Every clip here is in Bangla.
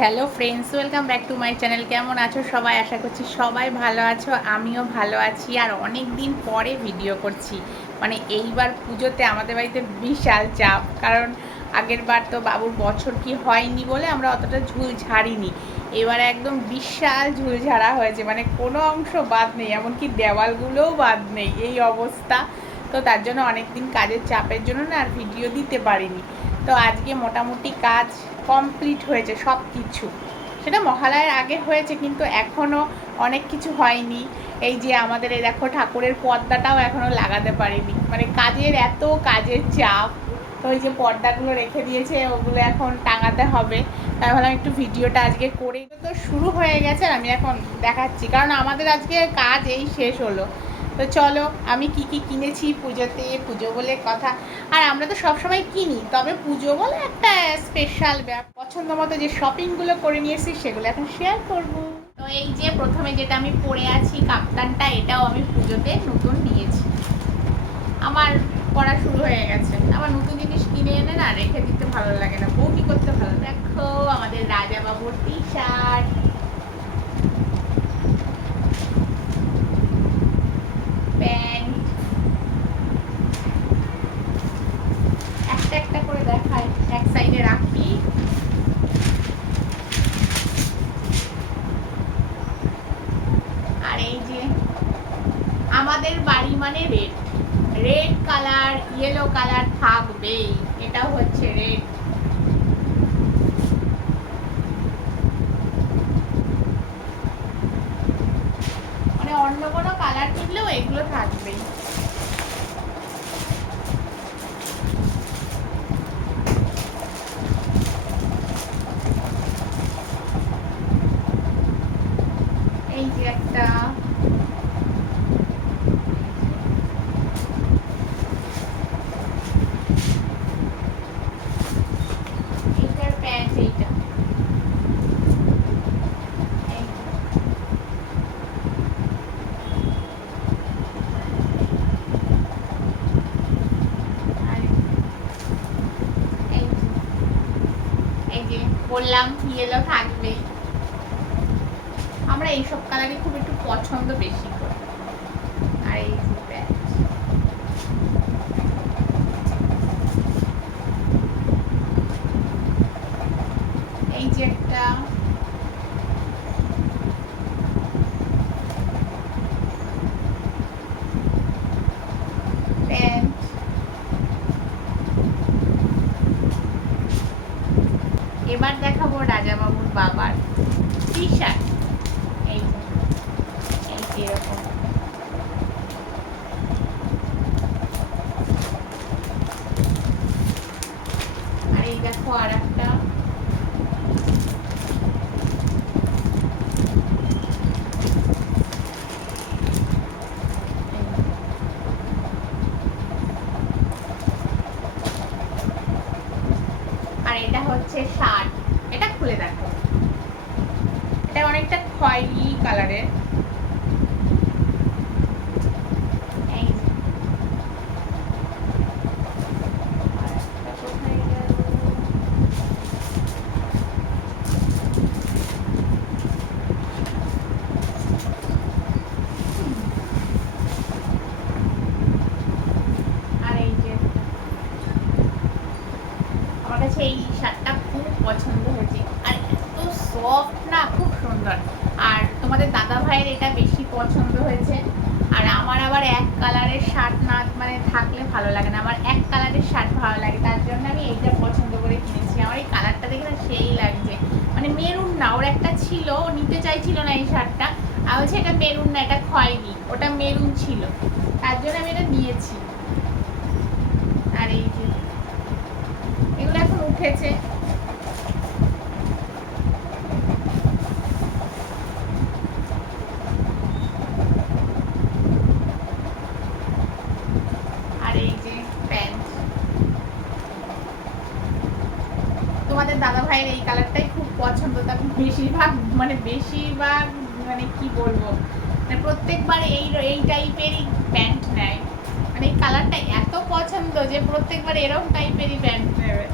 Hello friends, welcome back to my channel. কেমন আছো সবাই? আশা করছি সবাই ভালো আছো, আমিও ভালো আছি। আর অনেক দিন পরে ভিডিও করছি, মানে এইবার পুজোতে আমাদের বাড়িতে বিশাল চাপ। কারণ আগের বার তো বাবুর বছর কি হয়নি বলে আমরা অতটা ঝুল ঝাড়িনি। এবার একদম বিশাল ঝুল ঝাড়া হয়েছে, মানে কোনো অংশ বাদ নেই, এমনকি দেওয়ালগুলোও বাদ নেই, এই অবস্থা। তো তার জন্য অনেক দিন কাজের চাপের জন্য না আর ভিডিও দিতে পারিনি। তো আজকে মোটামুটি কাজ কমপ্লিট হয়েছে সব কিছু। সেটা মহালয়ার আগে হয়েছে, কিন্তু এখনও অনেক কিছু হয়নি। এই যে আমাদের এই দেখো ঠাকুরের পর্দাটাও এখনও লাগাতে পারিনি, মানে কাজের চাপ। তো ওই যে পর্দাগুলো রেখে দিয়েছে, ওগুলো এখন টাঙাতে হবে। তাই ভাবলাম একটু ভিডিওটা আজকে করে। তো শুরু হয়ে গেছে আর আমি এখন দেখাচ্ছি, কারণ আমাদের আজকে কাজ এই শেষ হলো। তো চলো আমি কি কি কিনেছি পুজোতে, পুজো বলে কথা। আর আমরা তো সবসময় কিনি, তবে পুজো বলে একটা স্পেশাল পছন্দ মতো যে শপিংগুলো করে নিয়ে এসেছি সেগুলো এখন শেয়ার করবো। তো এই যে প্রথমে যেটা আমি পরে আছি কাপ্তানটা, এটাও আমি পুজোতে নতুন নিয়েছি। আমার পড়া শুরু হয়ে গেছে, আবার নতুন জিনিস কিনে এনে না রেখে দিতে ভালো লাগে না, বউ কি করতে ভালো। দেখো আমাদের রাজা বাবুর টি শার্ট, প্যান্ট, একটা একটা করে দেখাই, এক সাইডে রাখি। আর এই যে আমাদের বাড়ি মানে red, red colour, yellow colour থাকবেই। এটা হচ্ছে রেড। মানে অন্য কোনো কালার কিনলেও এগুলো থাকবেই। এই যে একটা, এইটার প্যান্ট, এইটা এই, আর এই যে, এই যে বললাম ইয়েলো থাকবেই। আমরা এইসব কালারই খুব একটু পছন্দ বেশি করি। আর এই যে প্যান্ট, এই যে একটা, প্যান্ট। এবার দেখাবো রাজাবাবুর বাবার টি শার্ট। এই যে, এই যে এরকম। আর এই দেখো আর একটা, আর এটা হচ্ছে শার্ট। এটা খুলে দেখো, এটা অনেকটা খয়েরি কালারের। এই যে, আর একটা কোথায় গেল? আর এই যে আমার কাছে এই শার্টটা খুব পছন্দ হয়েছে, আর এত সফট না, খুব সুন্দর। আর তোমাদের দাদা ভাইয়ের এটা বেশি পছন্দ হয়েছে। আর আমার আবার এক কালারের শার্ট না মানে থাকলে ভালো লাগে না, আমার এক কালারের শার্ট ভালো লাগে, তার জন্য আমি এইটা পছন্দ করে কিনেছি। আমার এই কালারটা দেখে না সেই লাগছে, মানে মেরুন না, ওর একটা ছিল, ও নিতে চাইছিল না এই শার্টটা। আর হচ্ছে এটা মেরুন না, এটা খয়েরি, ওটা মেরুন ছিল, তার জন্য আমি এটা নিয়েছি। আর এই যে এগুলো এখন উঠেছে। আর এই যে প্যান্ট, তোমাদের দাদা ভাইয়ের এই কালারটাই খুব পছন্দ, তার বেশিরভাগ মানে কি বলবো, মানে প্রত্যেকবার এই টাইপেরই প্যান্ট নেয়। মানে এই কালারটা এত পছন্দ যে প্রত্যেকবার এরকম টাইপেরই প্যান্ট নেবে,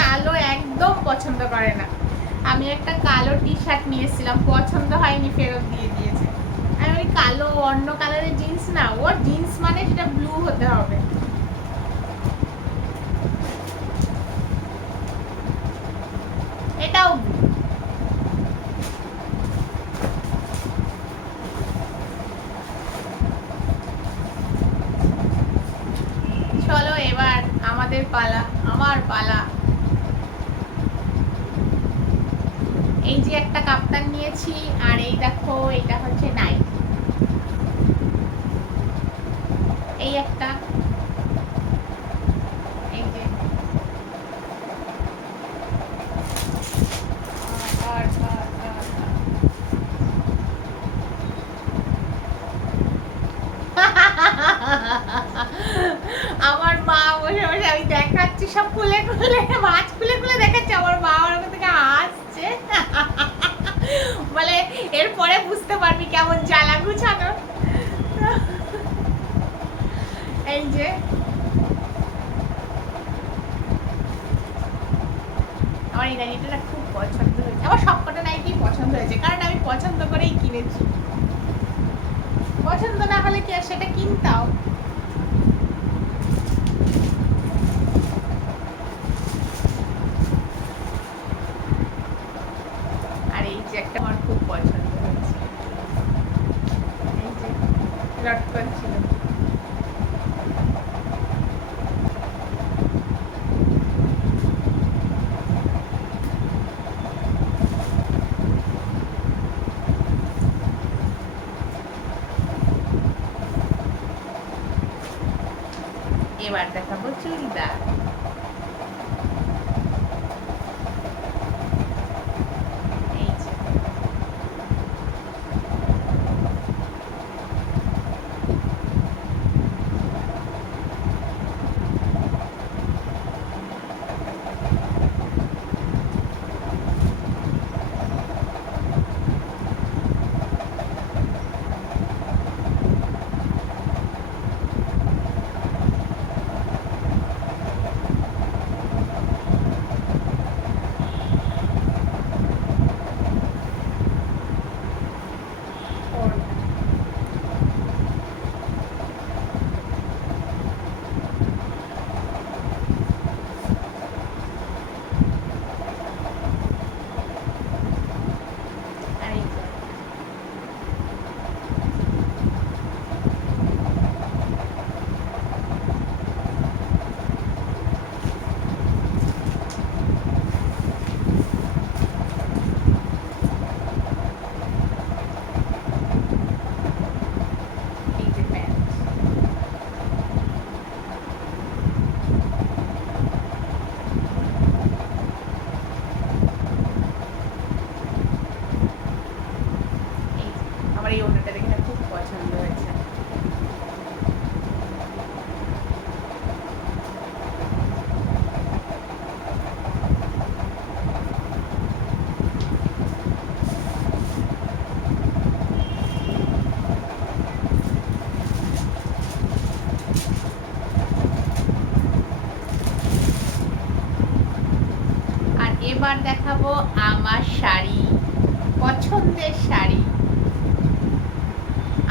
কালো একদম পছন্দ করে না। আমি একটা কালো টি শার্ট নিয়েছিলাম, পছন্দ হয়নি, ফেরত দিয়ে দিয়েছে। আর ওই কালো অন্য কালারের জিন্স না, ওর জিন্স মানে সেটা ব্লু হতে হবে। এটাও চলো এবার আমাদের পালা, আমার পালা। এই যে একটা কাপ্তান নিয়েছি, আর এই দেখো এটা হচ্ছে নাইট। এই একটা, এই যে আমার মা বসে বসে আমি দেখাচ্ছি সব খুলে খুলে, মাছ খুলে খুলে দেখাচ্ছি, আমার মা আমার ওখান থেকে হাসছে। বলে এরপরে বুঝতে পারবি কেমন জ্বালা গুছানো। এই যে আমার এই নাইটিটা খুব পছন্দ হয়েছে, আমার সবকটা নাইটি পছন্দ হয়েছে, কারণ আমি পছন্দ করেই কিনেছি। পছন্দ না হলে কি আর সেটা কিনতাও। আর এই যে একটা আমার খুব পছন্দ হয়েছে, এই যে লটকন ছিল। এবার দেখাবো চুড়িদার। এই যে আর এই যে প্যান্ট। এই যে আমার এই ওড়নাটা দেখে না খুব পছন্দ হয়েছে। আর এবার দেখাবো আমার শাড়ি, পছন্দের শাড়ি।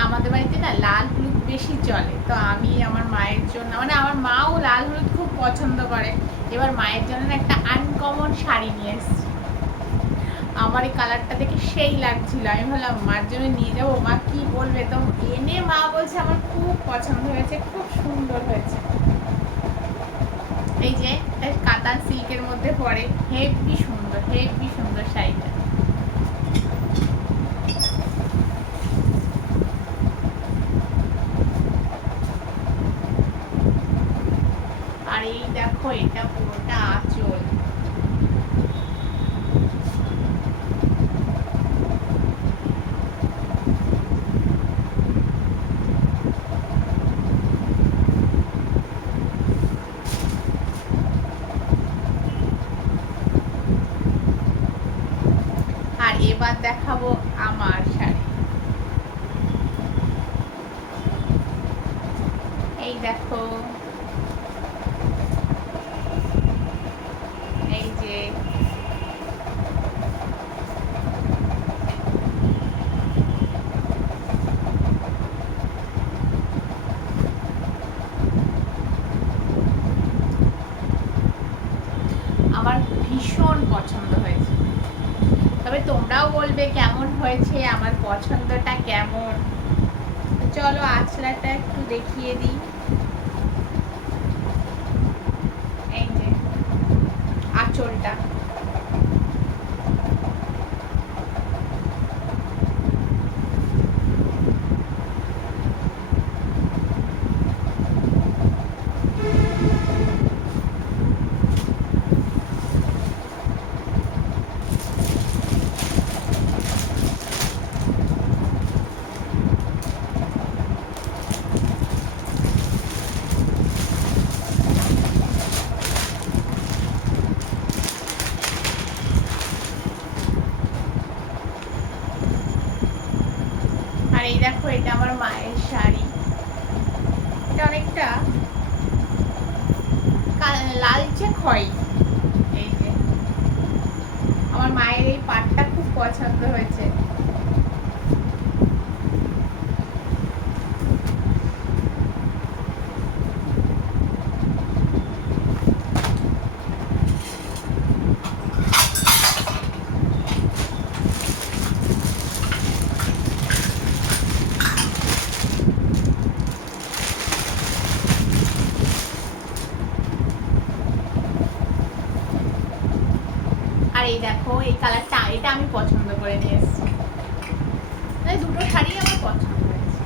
আমাদের বাড়িতে না লাল হলুদ বেশি চলে, তো আমি আমার মায়ের জন্য, মানে আমার মাও লাল হলুদ খুব পছন্দ করে, এবার মায়ের জন্য না একটা আনকমন শাড়ি নিয়ে এসেছি। আমার এই কালারটা দেখে সেই লাগছিল, আমি ভাবলাম মার জন্য নিয়ে যাবো, মা কি বলবে, তো এনে মা বলছে আমার খুব পছন্দ হয়েছে, খুব সুন্দর হয়েছে। এই যে কাতান সিল্কের মধ্যে পরে, হেভি সুন্দর, হেভি সুন্দর শাড়িটা। আর এই দেখো এটা পুরোটা আঁচল। আর এবার দেখাবো আমার শাড়ি। এই দেখো, এই যে তবে তোমরাও বলবে কেমন হয়েছে, আমার পছন্দটা কেমন। চলো আঁচলাটা একটু দেখিয়ে দিই। এই যে আঁচলটা, আর এই দেখো এটা আমার মায়ের শাড়ি। এটা অনেকটা লালচে খয়েরি। এই যে আমার মায়ের এই পাটটা খুব পছন্দ হয়েছে। আর এই দেখো এই কালারটা, এটা আমি পছন্দ করে নিয়ে এসেছি। দুটো শাড়ি আমার পছন্দ হয়েছে।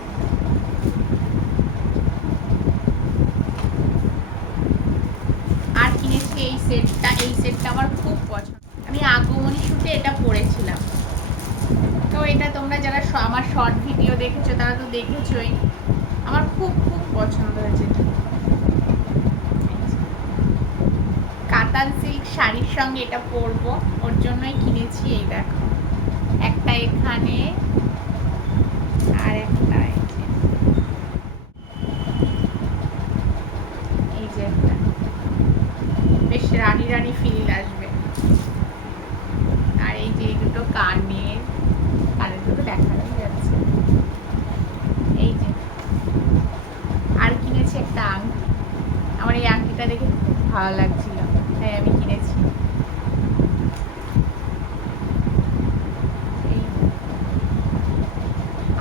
আর কিনেছি এই সেটটা, এই সেটটা আমার খুব পছন্দ। আমি আগমনী শুটে এটা পরেছিলাম। তো এটা তোমরা যারা আমার শর্ট ভিডিও দেখেছো তারা তো দেখেছোই। আমার খুব খুব পছন্দ হয়েছে। কাতান সিল্ক শাড়ির সঙ্গে এটা পরবো, ওর জন্যই কিনেছি। এই দেখো একটা এখানে আর একটা এই যে একটা, বেশ রানী রানী ফিল আসবে। আর এই যে এই দুটো কানের, কানের দুটো দেখানোই যাচ্ছে। এই যে আর কিনেছি একটা আংটি। আমার এই আংটিটা দেখে খুব ভালো লাগছিল, তাই আমি কিনেছি।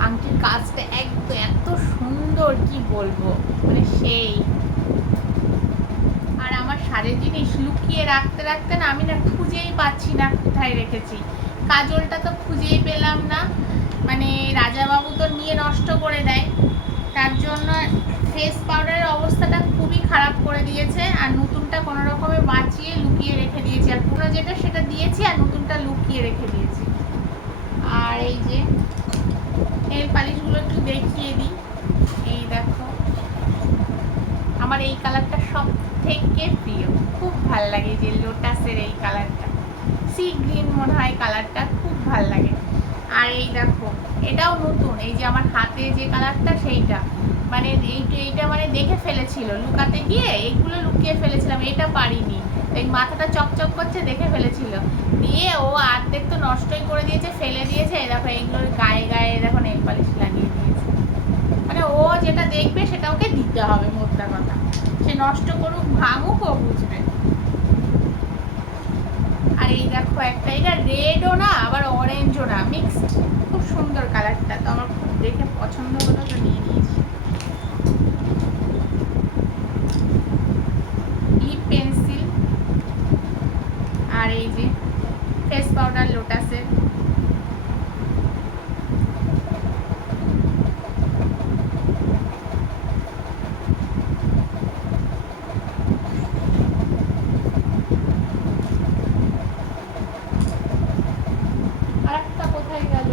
আংটির কাজটা একদম এত সুন্দর, কি বলবো, মানে সেই। আর আমার সাজের জিনিস লুকিয়ে রাখতে রাখতে না আমি না খুঁজেই পাচ্ছি না কোথায় রেখেছি। কাজলটা তো খুঁজেই পেলাম না, মানে রাজাবাবু তো নিয়ে নষ্ট করে দেয়। তার জন্য ফেস পাউডারের অবস্থাটা খুবই খারাপ করে দিয়েছে। আর নতুনটা কোনো রকমে বাঁচিয়ে লুকিয়ে রেখে দিয়েছি। আর পুরো যেটা সেটা দিয়েছি, আর নতুনটা লুকিয়ে রেখে দিয়েছি। আর এই যে নেল পালিশগুলো একটু দেখিয়ে দিই। এই দেখো আমার এই কালারটা সব থেকে প্রিয়, খুব ভাল লাগে। যে লোটাসের এই কালারটা, সি গ্রিন মনে হয় কালারটা, খুব ভাল লাগে। আর এই দেখো এটাও নতুন, এই যে আমার হাতে যে কালারটা সেইটা, মানে এইটা মানে দেখে ফেলেছিল লুকাতে গিয়ে, এইগুলো লুকিয়ে ফেলেছিলাম, এটা পারিনি। এই মাথাটা চকচক করছে দেখে ফেলেছিল, দিয়ে ও অর্ধেক তো নষ্টই করে দিয়েছে, ফেলে দিয়েছে। দেখো এইগুলোর গায়ে গায়ে দেখো নেল পালিশ লাগিয়ে দিয়েছে। মানে ও যেটা দেখবে সেটা ওকে দিতে হবে, মোদ্দা কথা। সে নষ্ট করুক ভাঙুক, ও বুঝবে। আর এই দেখো একটা, এটা রেডও না আবার অরেঞ্জও না, মিক্সড, খুব সুন্দর কালারটা। তো আমার খুব দেখে পছন্দ হলো, তো নিয়ে নিয়েছি। লিপ পেন্সিল, আর এই যে ফেস পাউডার লোটাসের। আর একটা কোথায় গেল,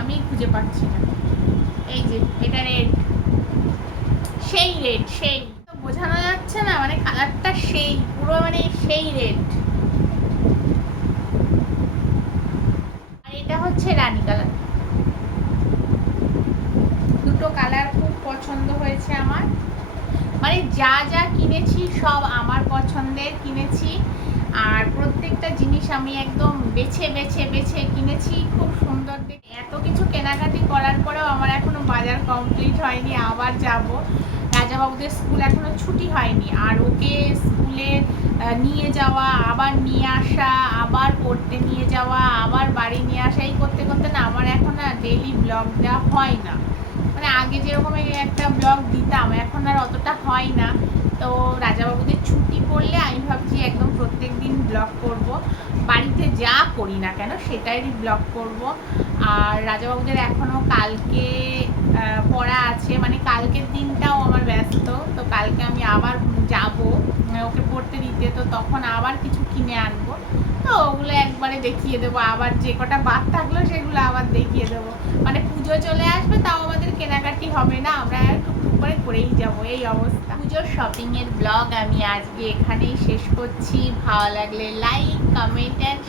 আমি খুঁজে পাচ্ছি না। এই যে এটা রেড, সেই রেড, সেই বোঝানো যাচ্ছে না, মানে কালারটা সেই, পুরো মানে সেই রেড। আর এটা হচ্ছে রানী কালার। দুটো কালার খুব পছন্দ হয়েছে আমার। মানে যা যা কিনেছি সব আমার পছন্দের কিনেছি। আর প্রত্যেকটা জিনিস আমি একদম বেছে বেছে বেছে কিনেছি, খুব সুন্দর দেখে। এত কিছু কেনাকাটি করার পরেও আমার এখনো বাজার কমপ্লিট হয়নি, আবার যাব। রাজাবাবুদের স্কুল এখনো ছুটি হয়নি, আর ওকে স্কুলে নিয়ে যাওয়া, আবার নিয়ে আসা, আবার পড়তে নিয়ে যাওয়া, আবার বাড়ি নিয়ে আসা, এই করতে করতে না আমার এখন না ডেইলি ব্লগ দেওয়া হয় না। মানে আগে যেরকম একটা ব্লগ দিতাম এখন আর অতটা হয় না। তো রাজাবাবুদের ছুটি পড়লে আমি ভাবছি একদম প্রত্যেক দিন ব্লগ করব, বাড়িতে যা করি না কেন সেটাই ব্লগ করব। আর রাজাবাবুদের এখনও কালকে পড়া আছে, মানে কালকের দিনটাও আমার ব্যস্ত। তো কালকে আমি আবার যাব ওকে পড়তে দিতে, তো তখন আবার কিছু কিনে আনবো, তো ওগুলো একবারে দেখিয়ে দেবো। আবার যে কটা বাদ থাকলো সেগুলো আবার দেখিয়ে দেবো। মানে পুজো চলে আসবে, তাও আমাদের কেনাকাটি হবে না, আমরা টুকটুক করে করেই যাবো, এই অবস্থা। পুজোর শপিংয়ের ব্লগ আমি আজকে এখানেই শেষ করছি। ভালো লাগলে লাইক, কমেন্ট অ্যান্ড